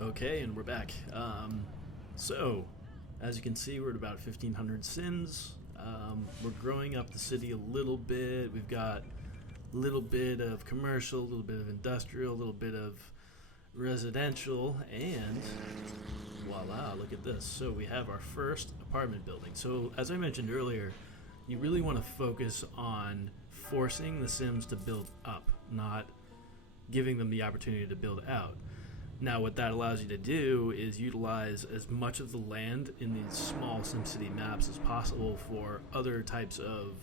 Okay, and we're back. So, as you can see, we're at about 1,500 Sims. We're growing up the city a little bit. We've got a little bit of commercial, a little bit of industrial, a little bit of residential, and voila, look at this. So we have our first apartment building. So, as I mentioned earlier, you really want to focus on forcing the Sims to build up, not giving them the opportunity to build out. Now, what that allows you to do is utilize as much of the land in these small SimCity maps as possible for other types of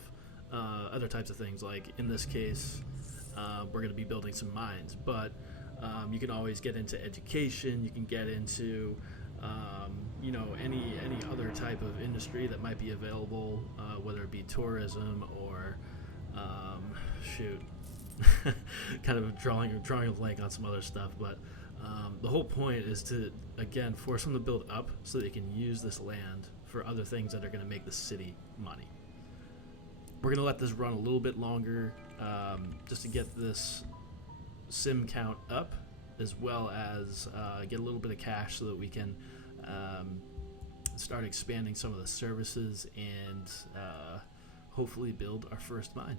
things. Like in this case, we're going to be building some mines, but you can always get into education. You can get into any other type of industry that might be available, whether it be tourism or shoot, kind of drawing a blank on some other stuff, but. The whole point is to, again, force them to build up so they can use this land for other things that are going to make the city money. We're going to let this run a little bit longer just to get this sim count up, as well as get a little bit of cash so that we can start expanding some of the services and hopefully build our first mine.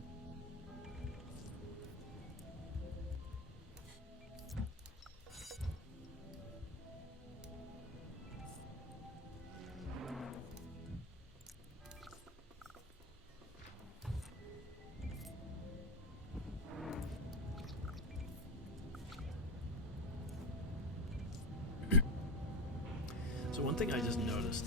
So one thing I just noticed,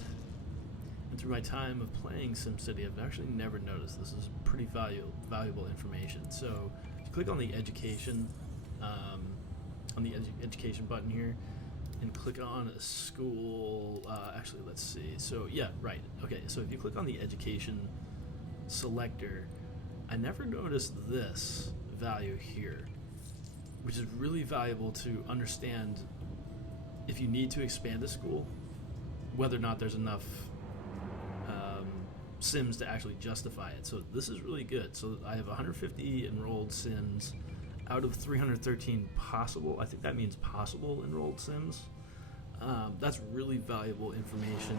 and through my time of playing SimCity, I've actually never noticed. This is pretty valuable information. So if you click on the education, education button here, and click on a school. Actually, let's see. So yeah, right. Okay. So if you click on the education selector, I never noticed this value here, which is really valuable to understand if you need to expand a school, whether or not there's enough Sims to actually justify it. So this is really good. So I have 150 enrolled Sims out of 313 possible. I think that means possible enrolled Sims. That's really valuable information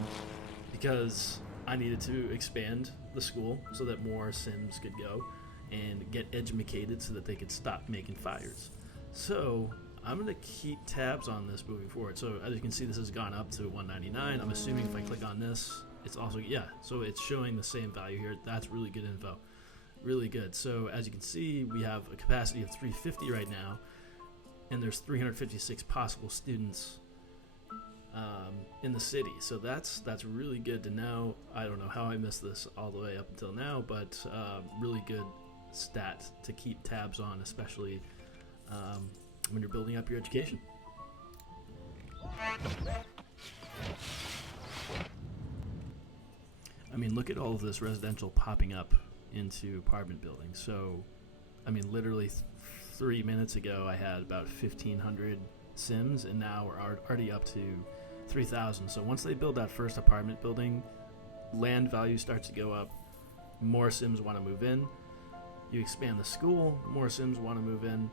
because I needed to expand the school so that more Sims could go and get educated so that they could stop making fires. So I'm going to keep tabs on this moving forward. So as you can see, this has gone up to 199. I'm assuming if I click on this, it's also, yeah, so it's showing the same value here. That's really good info. Really good. So as you can see, we have a capacity of 350 right now, and there's 356 possible students in the city. So that's really good to know. I don't know how I missed this all the way up until now, but really good stat to keep tabs on, especially when you're building up your education. I mean, look at all of this residential popping up into apartment buildings. So, I mean, literally 3 minutes ago, I had about 1,500 Sims, and now we're already up to 3,000. So once they build that first apartment building, land value starts to go up. More Sims want to move in. You expand the school, more Sims want to move in.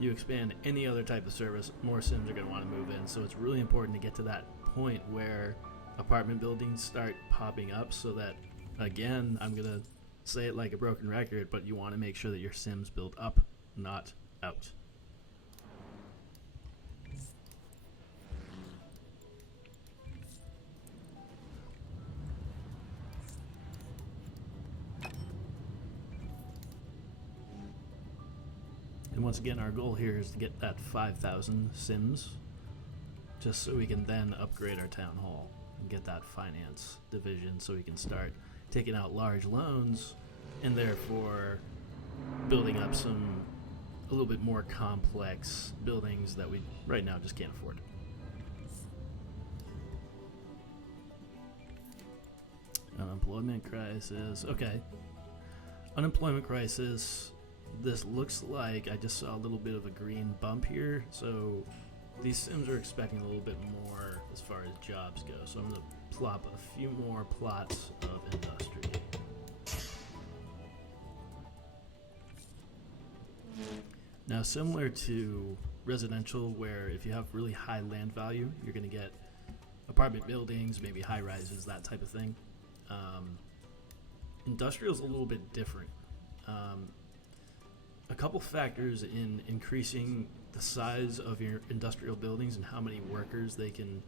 You expand any other type of service, more Sims are going to want to move in. So it's really important to get to that point where apartment buildings start popping up so that, again, I'm going to say it like a broken record, but you want to make sure that your Sims build up, not out. And once again, our goal here is to get that 5,000 Sims, just so we can then upgrade our town hall and get that finance division so we can start taking out large loans and therefore building up a little bit more complex buildings that we right now just can't afford. Unemployment crisis. Okay. Unemployment crisis. This looks like I just saw a little bit of a green bump here, so these Sims are expecting a little bit more as far as jobs go. So I'm going to plop a few more plots of industry. Now, similar to residential, where if you have really high land value, you're going to get apartment buildings, maybe high rises, that type of thing. Industrial is a little bit different. A couple factors in increasing the size of your industrial buildings and how many workers they can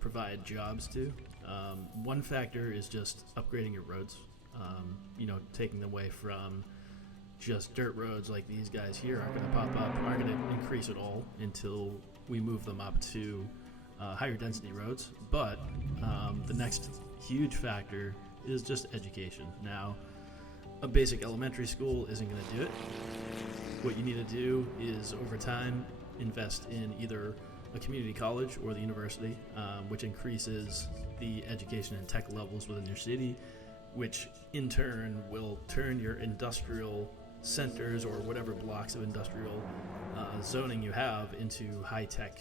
provide jobs to. One factor is just upgrading your roads, taking them away from just dirt roads like these guys here aren't going to pop up, aren't going to increase at all until we move them up to higher density roads. But the next huge factor is just education. Now, a basic elementary school isn't going to do it. What you need to do is, over time, invest in either a community college or the university, which increases the education and tech levels within your city, which in turn will turn your industrial centers or whatever blocks of industrial zoning you have into high-tech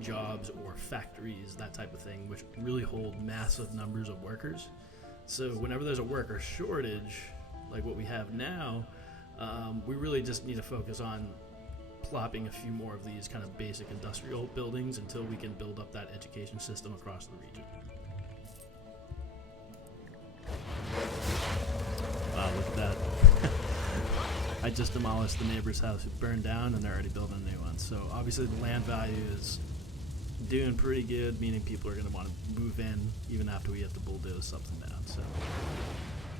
jobs or factories, that type of thing, which really hold massive numbers of workers. So whenever there's a worker shortage, like what we have now, we really just need to focus on plopping a few more of these kind of basic industrial buildings until we can build up that education system across the region. Wow, look at that. I just demolished the neighbor's house who burned down, and they're already building a new one. So obviously the land value is doing pretty good, meaning people are going to want to move in even after we have to bulldoze something down. So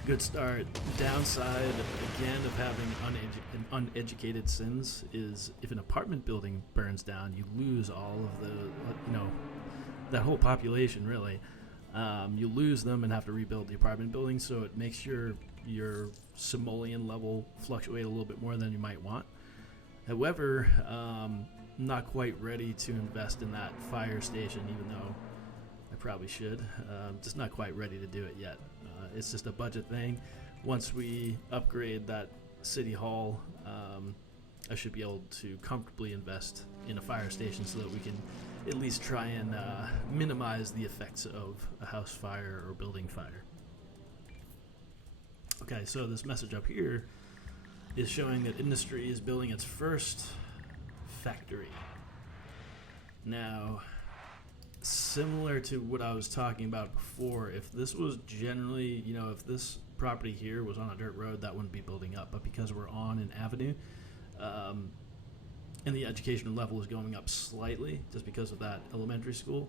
good start. Downside, again, of having uneducated Sims is if an apartment building burns down, you lose all of the, that whole population, really. You lose them and have to rebuild the apartment building, so it makes your simoleon level fluctuate a little bit more than you might want. However, not quite ready to invest in that fire station, even though I probably should. Just not quite ready to do it yet. It's just a budget thing. Once we upgrade that city hall, I should be able to comfortably invest in a fire station so that we can at least try and minimize the effects of a house fire or building fire. Okay, so this message up here is showing that industry is building its first factory. Now, similar to what I was talking about before, if this was generally, if this property here was on a dirt road, that wouldn't be building up. But because we're on an avenue, and the education level is going up slightly just because of that elementary school,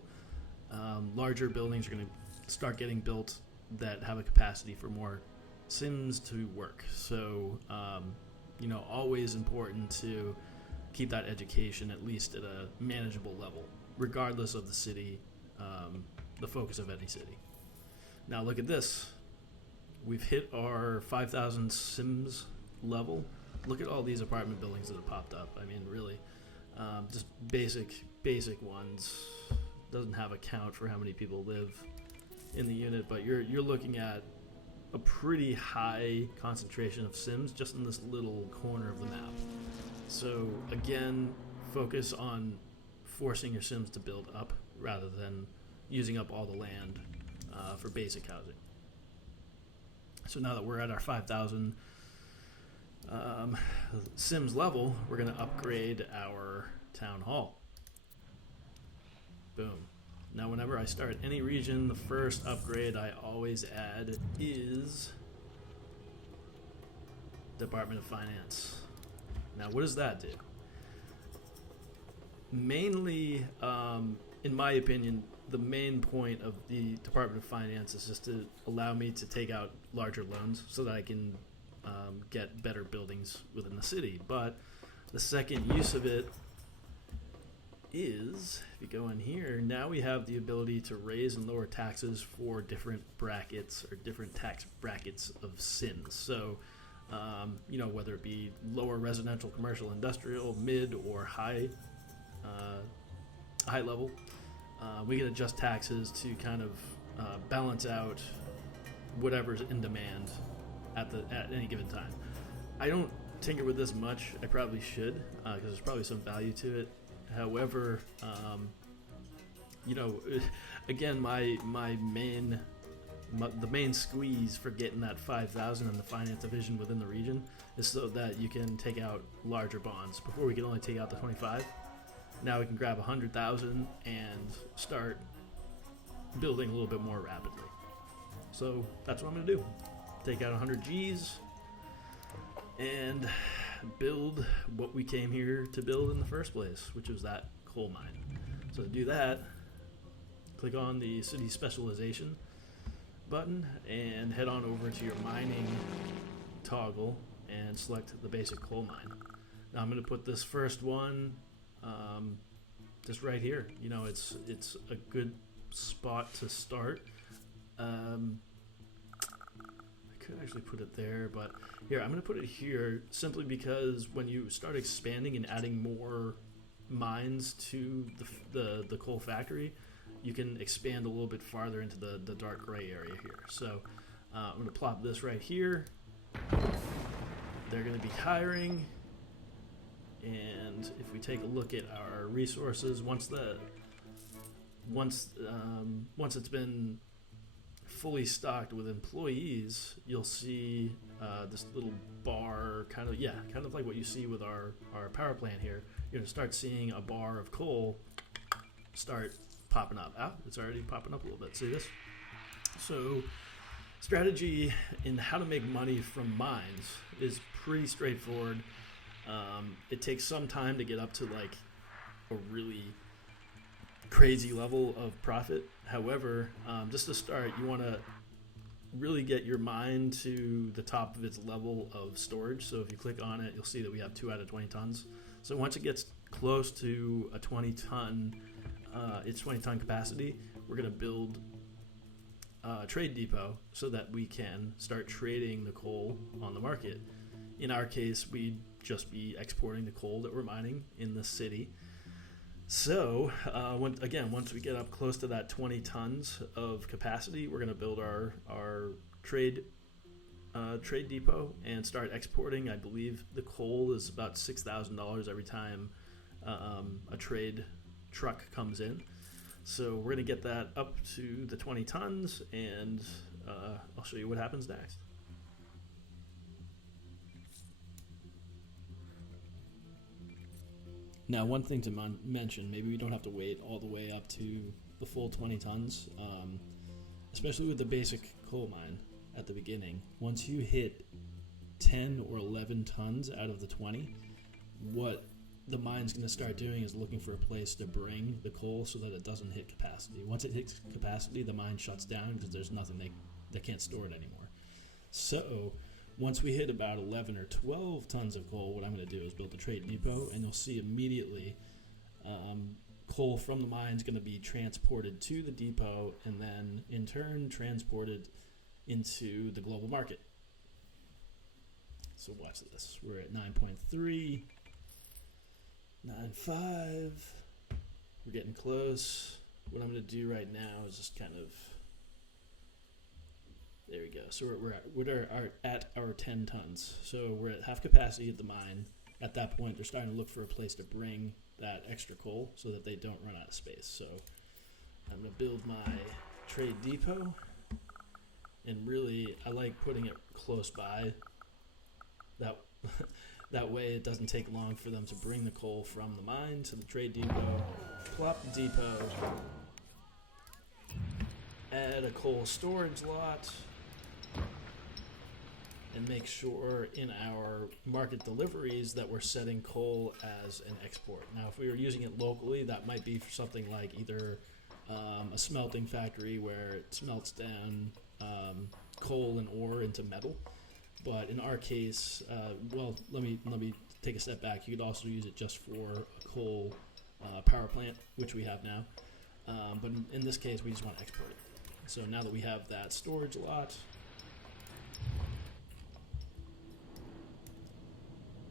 larger buildings are going to start getting built that have a capacity for more Sims to work. So, always important to keep that education at least at a manageable level, regardless of the city, the focus of any city. Now look at this. We've hit our 5,000 Sims level. Look at all these apartment buildings that have popped up. I mean, really, just basic ones. Doesn't have a count for how many people live in the unit, but you're looking at a pretty high concentration of Sims just in this little corner of the map. So again, focus on forcing your Sims to build up rather than using up all the land for basic housing. So now that we're at our 5,000 Sims level, we're going to upgrade our town hall. Boom. Now whenever I start any region, the first upgrade I always add is Department of Finance. Now what does that do? Mainly, in my opinion, the main point of the Department of Finance is just to allow me to take out larger loans so that I can get better buildings within the city. But the second use of it is, if you go in here, now we have the ability to raise and lower taxes for different brackets or different tax brackets of Sims. So, whether it be lower residential, commercial, industrial, mid, or high level, we can adjust taxes to kind of balance out whatever's in demand at any given time. I don't tinker with this much. I probably should, because there's probably some value to it. However, again, my main the main squeeze for getting that 5,000 in the finance division within the region is so that you can take out larger bonds. Before we could only take out the 25. Now we can grab 100,000 and start building a little bit more rapidly. So that's what I'm going to do. Take out 100 G's and build what we came here to build in the first place, which was that coal mine. So to do that, click on the city specialization button and head on over to your mining toggle and select the basic coal mine. Now I'm going to put this first one just right here. You know, it's a good spot to start. I could actually put it there, but here I'm going to put it here simply because when you start expanding and adding more mines to the coal factory, you can expand a little bit farther into the dark gray area here. So I'm going to plop this right here. They're going to be hiring, and if we take a look at our resources, once it's been fully stocked with employees, you'll see this little bar, kind of like what you see with our power plant here. You're going to start seeing a bar of coal start popping up. It's already popping up a little bit. See this? So strategy in how to make money from mines is pretty straightforward. It takes some time to get up to like a really crazy level of profit. However, just to start, you want to really get your mine to the top of its level of storage. So if you click on it, you'll see that we have 2 out of 20 tons. So once it gets close to a 20-ton, its 20-ton capacity, we're going to build a trade depot so that we can start trading the coal on the market. In our case, we'd just be exporting the coal that we're mining in the city. So, once we get up close to that 20 tons of capacity, we're going to build our trade depot and start exporting. I believe the coal is about $6,000 every time a trade truck comes in. So we're going to get that up to the 20 tons, and I'll show you what happens next. Now, one thing to mention, maybe we don't have to wait all the way up to the full 20 tons, especially with the basic coal mine at the beginning. Once you hit 10 or 11 tons out of the 20, what the mine's going to start doing is looking for a place to bring the coal so that it doesn't hit capacity. Once it hits capacity, the mine shuts down because there's nothing they can't store it anymore. So once we hit about 11 or 12 tons of coal, what I'm going to do is build a trade depot, and you'll see immediately coal from the mine is going to be transported to the depot and then in turn transported into the global market. So watch this. We're at 9.3, 9.5. We're getting close. What I'm going to do right now is just kind of... There we go. So we're at our 10 tons. So we're at half capacity at the mine. At that point, they're starting to look for a place to bring that extra coal so that they don't run out of space. So I'm going to build my trade depot. And really, I like putting it close by. That way it doesn't take long for them to bring the coal from the mine to the trade depot. Plop the depot. Add a coal storage lot. And make sure in our market deliveries that we're setting coal as an export. Now, if we were using it locally, that might be for something like either a smelting factory where it smelts down coal and ore into metal. But in our case, let me take a step back. You could also use it just for a coal power plant, which we have now. But in this case, we just want to export it. So now that we have that storage lot,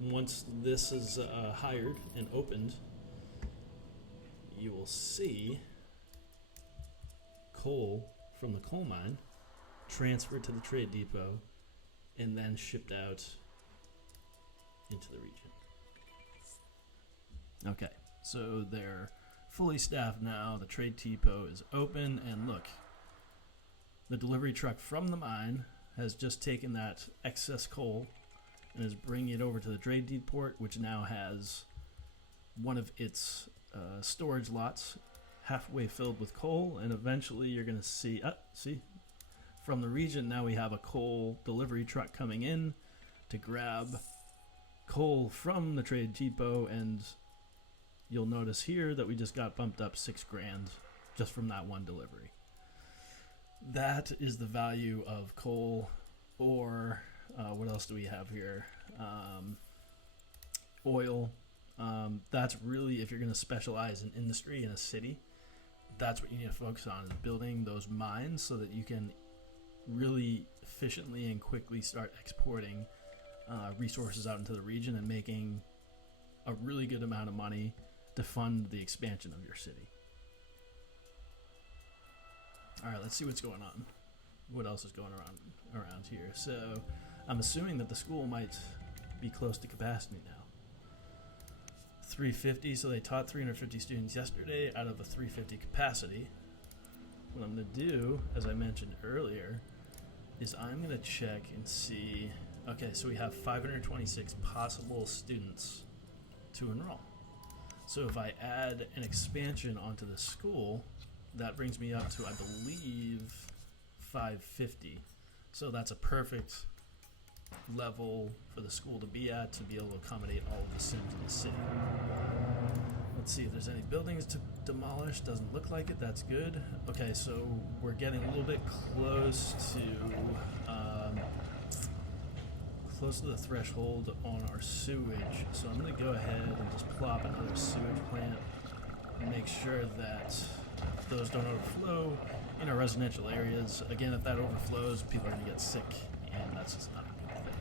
once this is hired and opened, you will see coal from the coal mine transferred to the trade depot and then shipped out into the region. Okay, so they're fully staffed now. The trade depot is open, and look, The delivery truck from the mine has just taken that excess coal and is bringing it over to the trade depot, which now has one of its storage lots halfway filled with coal, and eventually you're going to see, from the region now we have a coal delivery truck coming in to grab coal from the trade depot, and you'll notice here that we just got bumped up $6,000 just from that one delivery. That is the value of coal, or what else do we have here? Oil. That's really, if you're going to specialize in industry in a city, that's what you need to focus on, is building those mines so that you can really efficiently and quickly start exporting resources out into the region and making a really good amount of money to fund the expansion of your city. All right, let's see what's going on. What else is going around here? So I'm assuming that the school might be close to capacity now. 350, so they taught 350 students yesterday out of a 350 capacity. What I'm going to do, as I mentioned earlier, is I'm going to check and see, okay, so we have 526 possible students to enroll. So if I add an expansion onto the school, that brings me up to, I believe, 550. So that's a perfect level for the school to be at, to be able to accommodate all of the Sims in the city. Let's see if there's any buildings to demolish. Doesn't look like it. That's good. Okay, so we're getting a little bit close to the threshold on our sewage. So I'm going to go ahead and just plop another sewage plant and make sure that those don't overflow in our residential areas. Again, if that overflows, people are going to get sick, and that's just not a good thing.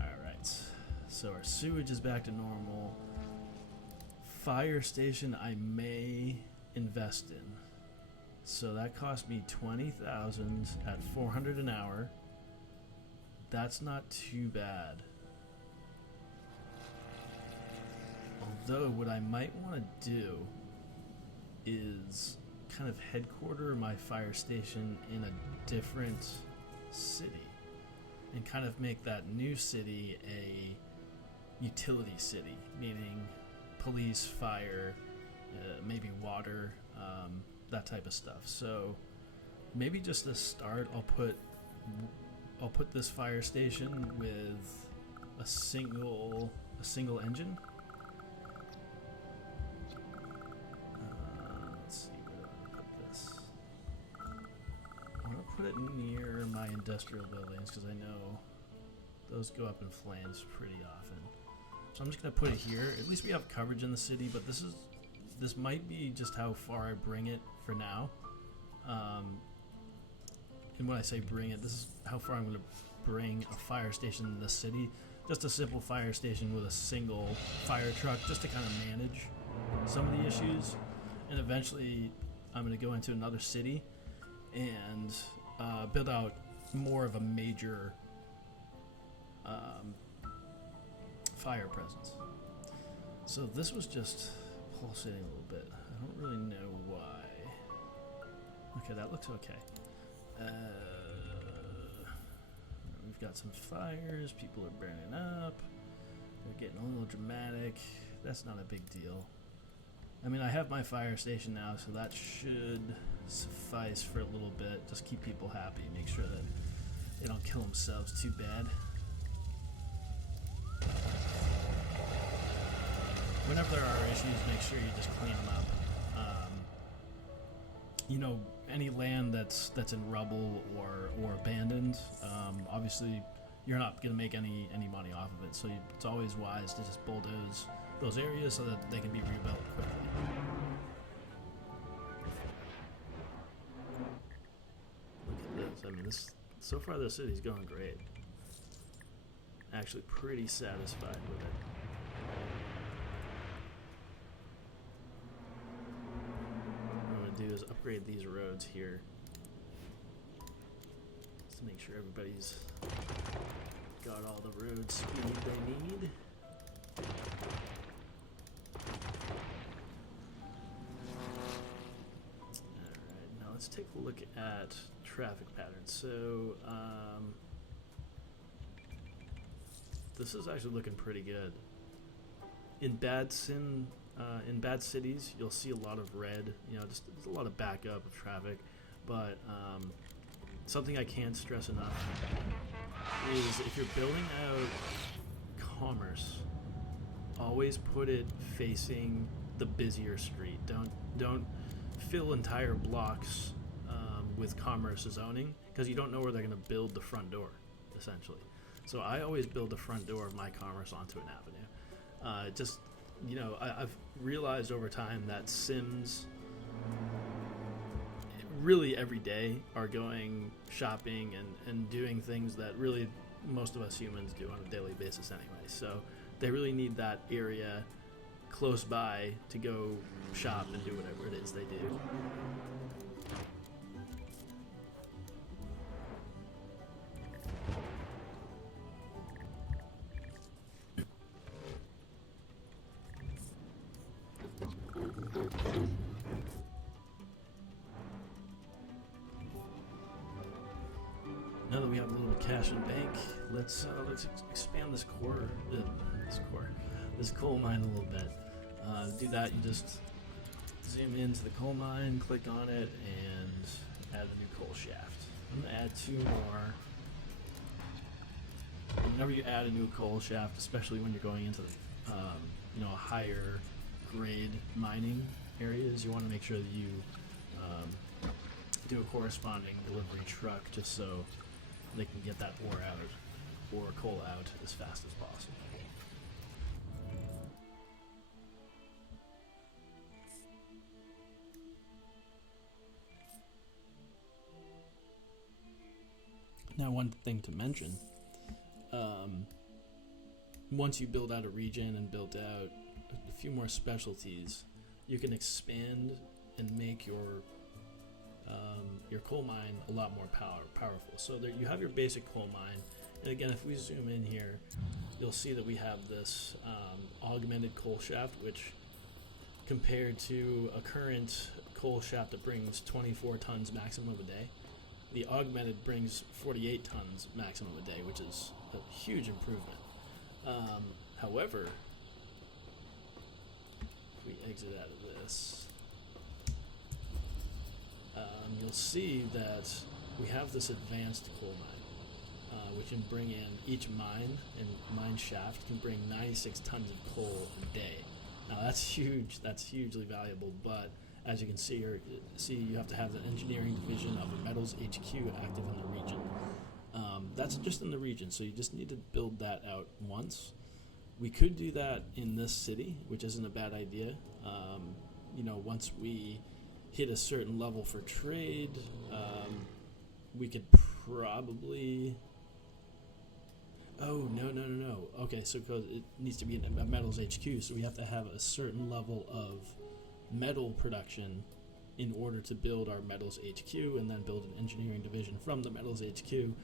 Alright, so our sewage is back to normal. Fire station I may invest in. So that cost me $20,000 at $400 an hour. That's not too bad. Although what I might want to do is kind of headquarter my fire station in a different city and kind of make that new city a utility city, meaning police, fire, maybe water, that type of stuff. So maybe just to start, I'll put this fire station with a single engine. Let's see, where do I put this? I want to put it near my industrial buildings because I know those go up in flames pretty often. So I'm just going to put it here. At least we have coverage in the city, but this might be just how far I bring it for now. And when I say bring it, this is how far I'm going to bring a fire station in the city. Just a simple fire station with a single fire truck, just to kind of manage some of the issues. And eventually I'm going to go into another city and build out more of a major fire presence. So this was just pulsating a little bit. I don't really know why. Okay, that looks okay. We've got some fires. People are burning up. They're getting a little dramatic. That's not a big deal. I mean, I have my fire station now, so that should suffice for a little bit. Just keep people happy. Make sure that they don't kill themselves too bad. Whenever there are issues, make sure you just clean them up. Any land that's in rubble or abandoned, obviously you're not going to make any money off of it. So it's always wise to just bulldoze those areas so that they can be rebuilt quickly. Look at this. I mean, so far the city's going great. Actually pretty satisfied with it. Do is upgrade these roads here just to make sure everybody's got all the road speed they need. Alright, now let's take a look at traffic patterns. So this is actually looking pretty good. In bad cities, you'll see a lot of red. Just there's a lot of backup of traffic. But something I can't stress enough is if you're building out commerce, always put it facing the busier street. Don't fill entire blocks with commerce zoning, because you don't know where they're going to build the front door, essentially. So I always build the front door of my commerce onto an avenue. I've realized over time that Sims really every day are going shopping and doing things that really most of us humans do on a daily basis anyway. So they really need that area close by to go shop and do whatever it is they do. Now that we have a little cash in the bank, let's expand this coal mine a little bit. To do that, you just zoom into the coal mine, click on it, and add a new coal shaft. I'm gonna add 2 more. Whenever you add a new coal shaft, especially when you're going into the higher grade mining areas, you want to make sure that you do a corresponding delivery truck, just so they can get that ore out or coal out as fast as possible. Now, one thing to mention, once you build out a region and build out a few more specialties, you can expand and make your coal mine a lot more powerful. So there you have your basic coal mine, and again, if we zoom in here, you'll see that we have this augmented coal shaft, which compared to a current coal shaft that brings 24 tons maximum a day, the augmented brings 48 tons maximum a day, which is a huge improvement. However, if we exit out of this, you'll see that we have this advanced coal mine, which can bring in each mine shaft can bring 96 tons of coal a day. Now that's huge. That's hugely valuable. But as you can see, you have to have the engineering division of the Metals HQ active in the region. That's just in the region, so you just need to build that out once. We could do that in this city, which isn't a bad idea. Once we hit a certain level for trade, we could probably... Oh, no. Okay, so because it needs to be a Metals HQ, so we have to have a certain level of metal production in order to build our Metals HQ and then build an engineering division from the Metals HQ.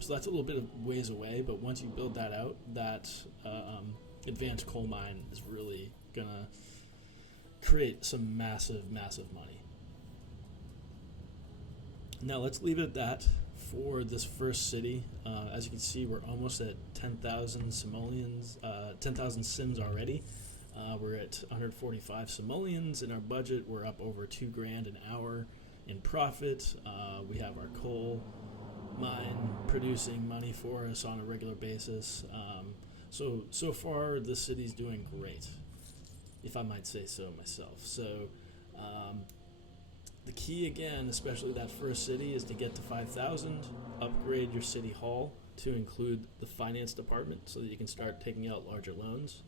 So that's a little bit of ways away, but once you build that out, that advanced coal mine is really going to create some massive, massive money. Now let's leave it at that for this first city. As you can see, we're almost at 10,000 Simolians, 10,000 Sims already. We're at 145 Simolians in our budget. We're up over $2,000 an hour in profit. We have our coal mine producing money for us on a regular basis. So far, this city's doing great, if I might say so myself. So the key, again, especially that first city, is to get to 5,000, upgrade your city hall to include the finance department so that you can start taking out larger loans.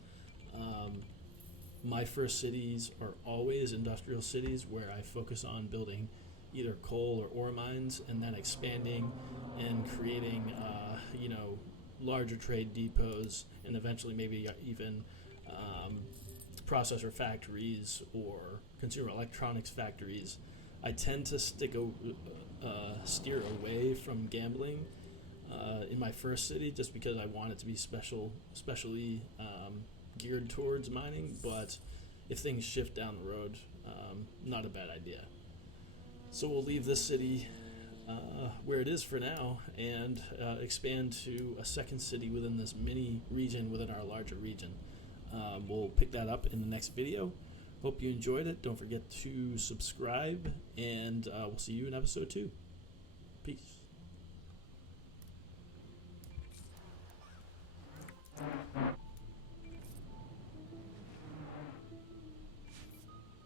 My first cities are always industrial cities where I focus on building either coal or ore mines and then expanding and creating, larger trade depots and eventually maybe even processor factories or consumer electronics factories. I tend to steer away from gambling in my first city just because I want it to be especially geared towards mining, but if things shift down the road, not a bad idea. So we'll leave this city where it is for now and expand to a second city within this mini region within our larger region. We'll pick that up in the next video. Hope you enjoyed it. Don't forget to subscribe, and we'll see you in episode 2. Peace.